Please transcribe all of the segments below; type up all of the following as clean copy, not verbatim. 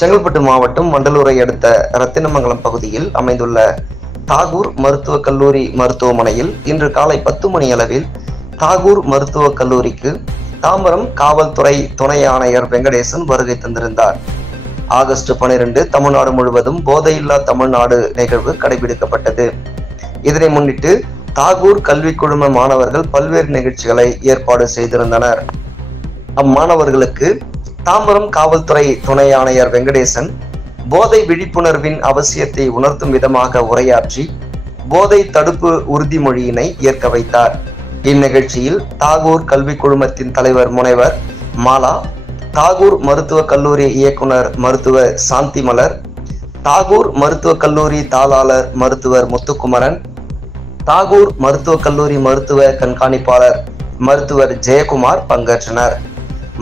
செங்கல்பட்டு மாவட்டம் வண்டலூரை அடுத்த ரத்தினமங்கலம் பகுதியில் அமைந்துள்ள தாகூர் மருத்துவக் கல்லூரி மருத்துவமனையில் இன்று காலை 10 மணி அளவில் தாகூர் மருத்துவக் கல்லூரிக்கு தாம்பரம் காவல்துறை துணை ஆணையர் வெங்கடேசன் வருகை தந்திருந்தார். ஆகஸ்ட் 12 தமிழ்நாடு முழுவதும் போதையில்லா தமிழ்நாடு நிகழ்வு கடைபிடிக்கப்பட்டது. இதனை முன்னிட்டு தாகூர் கல்வி குழும மாணவர்கள் பல்வேறு நிகழ்ச்சிகளை ஏற்பாடு செய்திருந்தனர். அம்மாணவர்களுக்கு தாம்பரம் காவல்துறை துணை ஆணையர் வெங்கடேசன் போதை விழிப்புணர்வின் அவசியத்தை உணர்த்தும் விதமாக உரையாற்றி போதை தடுப்பு உறுதிமொழியினை ஏற்க வைத்தார். இந்நிகழ்ச்சியில் தாகூர் கல்வி குழுமத்தின் தலைவர் முனைவர் மாலா, தாகூர் மருத்துவக் கல்லூரி இயக்குனர் மருத்துவர் சாந்திமலர், தாகூர் மருத்துவக் கல்லூரி தாளாளர் மருத்துவர் முத்துக்குமரன், தாகூர் மருத்துவக் கல்லூரி மருத்துவ கண்காணிப்பாளர் மருத்துவர் ஜெயக்குமார் பங்கேற்றனர்.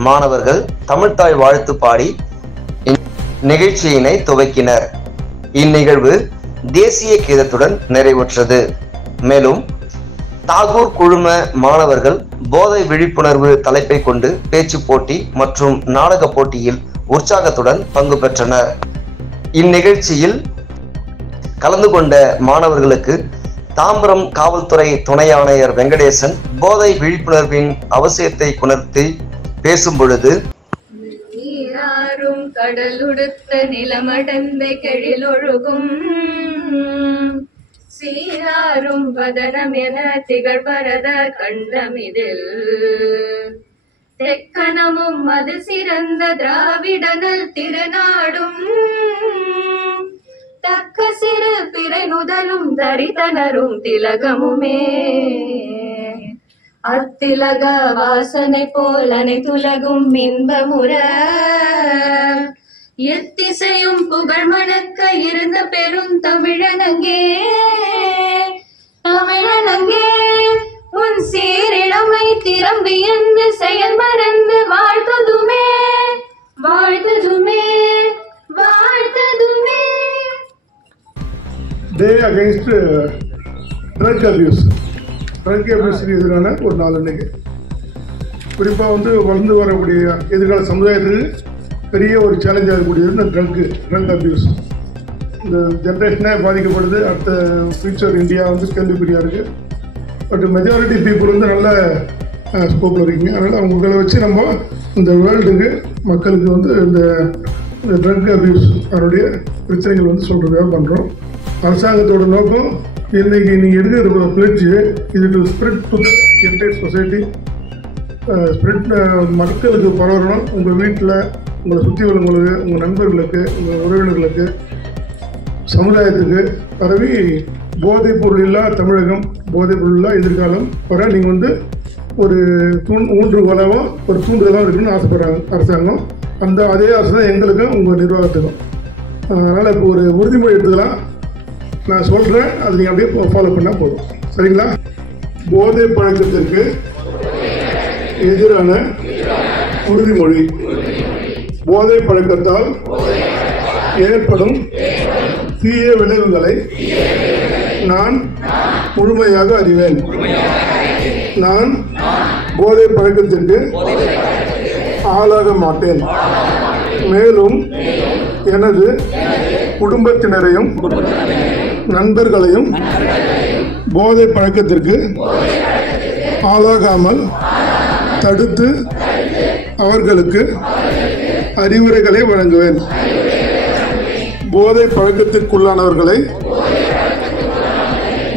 மாணவர்கள் தமிழ்த்தாய் வாழ்த்து பாடி நிகழ்ச்சியினை துவக்கினர். இந்நிகழ்வு தேசிய கீதத்துடன் நிறைவுற்றது. மேலும் தாகூர் குழும மாணவர்கள் போதை விழிப்புணர்வு தலைப்பை கொண்டு பேச்சு போட்டி மற்றும் நாடக போட்டியில் உற்சாகத்துடன் பங்கு பெற்றனர். இந்நிகழ்ச்சியில் கலந்து கொண்ட மாணவர்களுக்கு தாம்பரம் காவல்துறை துணை ஆணையர் வெங்கடேசன் போதை விழிப்புணர்வின் அவசியத்தை உணர்த்தி பேசும் பொழுது, நீராறும் கடலுடுத்த நிலமடந்த கெழிலொழுகும் சீராரும் வதனம் என திகழ்பரத கண்டமிதில் தெக்கணமும் அது சிறந்த திராவிடனல் திருநாடும் தக்க சிறு பிறை நுதலும் தரிதனரும் திலகமுமே அத்திலக வாசனை போல் அனைத்துலகும் இன்பமுற எத்திசையும் புகழ் மணக்க இருந்த பெரும் தமிழனங்கே தமிழனங்கே உன் சீரிழமை திறம்பி என்று செயல் மறந்து வாழ்த்ததுமே வாழ்த்ததுமே வாழ்த்ததுமே. Day against drug abuse. Drug அபியூஸுக்கு எதிரான ஒரு நாள் அன்னைக்கு குறிப்பாக வளர்ந்து வரக்கூடிய எதிர்கால சமுதாயத்துக்கு பெரிய ஒரு சேலஞ்சாக இருக்கக்கூடியது இந்த ட்ரக் அபியூஸ். இந்த ஜென்ரேஷனே பாதிக்கப்படுது. அடுத்த ஃபியூச்சர் இந்தியா கேள்விக்குறியாக இருக்குது. பட் மெஜாரிட்டி பீப்புள் நல்ல ஸ்கோப்பில் இருக்கீங்க. அதனால் அவங்களை வச்சு நம்ம இந்த வேர்ல்டுக்கு மக்களுக்கு இந்த ட்ரக் அபியூஸ் அதனுடைய பிரச்சனைகள் சொல்கிறதாக பண்ணுறோம். அரசாங்கத்தோட நோக்கம் இன்னைக்கு நீங்கள் எடுக்கிற பிளட்ஜ் இது to spread to the entire society, spread மக்களுக்கு பரவணும். உங்கள் வீட்டில் உங்களை சுற்றி உள்ளவங்களுக்கு, உங்கள் நண்பர்களுக்கு, உங்கள் உறவினர்களுக்கு, சமுதாயத்துக்கு பரவி போதைப் பொருள் இல்லா தமிழகம், போதைப் பொருள் இல்லா எதிர்காலம் வர நீங்கள் ஒரு ஊன்றுகோலாக ஒரு தூண்டுதலாக இருக்குன்னு ஆசைப்படுறாங்க அரசாங்கம். அதே ஆசை தான் எங்களுக்கும் உங்கள் நிர்வாகத்துக்கும். அதனால் இப்போ ஒரு உறுதிமொழி எடுத்துக்கலாம். நான் சொல்கிறேன், அது நீங்கள் அப்படியே ஃபாலோ பண்ணால் போதும். சரிங்களா? போதை பழக்கத்திற்கு எதிரான உறுதிமொழி. போதை பழக்கத்தால் ஏற்படும் தீய விளைவுகளை நான் முழுமையாக அறிவேன். நான் போதை பழக்கத்திற்கு ஆளாக மாட்டேன். மேலும் எனது குடும்பத்தினரையும் நண்பர்களையும் போதை பழக்கத்திற்கு ஆளாகாமல் தடுத்து அவர்களுக்கு அறிவுரைகளை வழங்குவேன். போதை பழக்கத்திற்குள்ளானவர்களை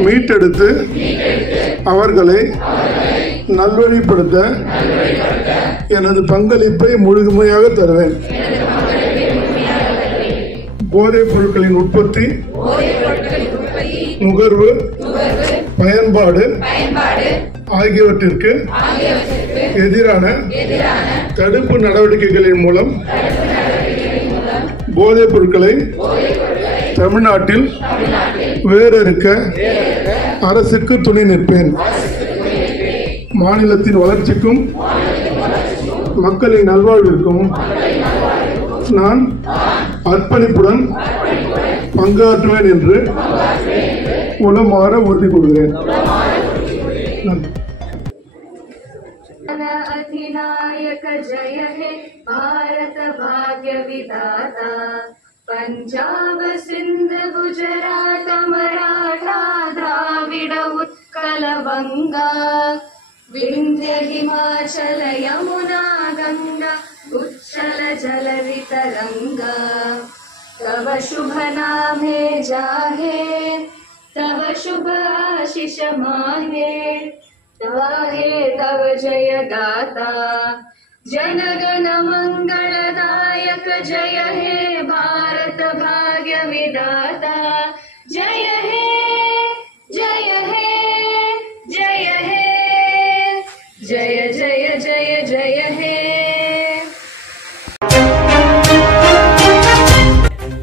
மீட்டெடுத்து அவர்களை நல்வழிப்படுத்த எனது பங்களிப்பை முழுமையாக தருவேன். போதைப் பொருட்களின் உற்பத்தி, நுகர்வு, பயன்பாடு ஆகியவற்றிற்கு எதிரான தடுப்பு நடவடிக்கைகளின் மூலம் போதைப் பொருட்களை தமிழ்நாட்டில் வேறறுக்க அரசுக்கு துணை நிற்பேன். மாநிலத்தின் வளர்ச்சிக்கும் மக்களின் நல்வாழ்விற்கும் நான் அர்ப்பணிப்புடன் பங்காற்றுவேன் என்று உளமாற உறுதி கொள்கிறேன். நன்றி. அதிநாயக जय हे भारत भाग्य विधाता। पंजाब सिंध गुजरात मराठा द्राविड उत्कल बंगा विंध्य हिमाचल यमुना गंगा उच्चल जलधि तरंगा। तव शुभ नामे जाहे तव शुभ आशीष माहे गाहे तव जय गाता। जन गण मंगलदायक जय हे भारत भाग्य विधाता। जय हे जय हे जय हे जय जय जय जय हे।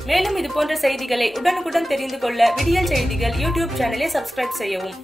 மேலும் இது போன்ற செய்திகளை உடனுக்குடன் தெரிந்து கொள்ள விடியல் செய்திகள் யூடியூப் சேனலை சப்ஸ்கிரைப் செய்யவும்.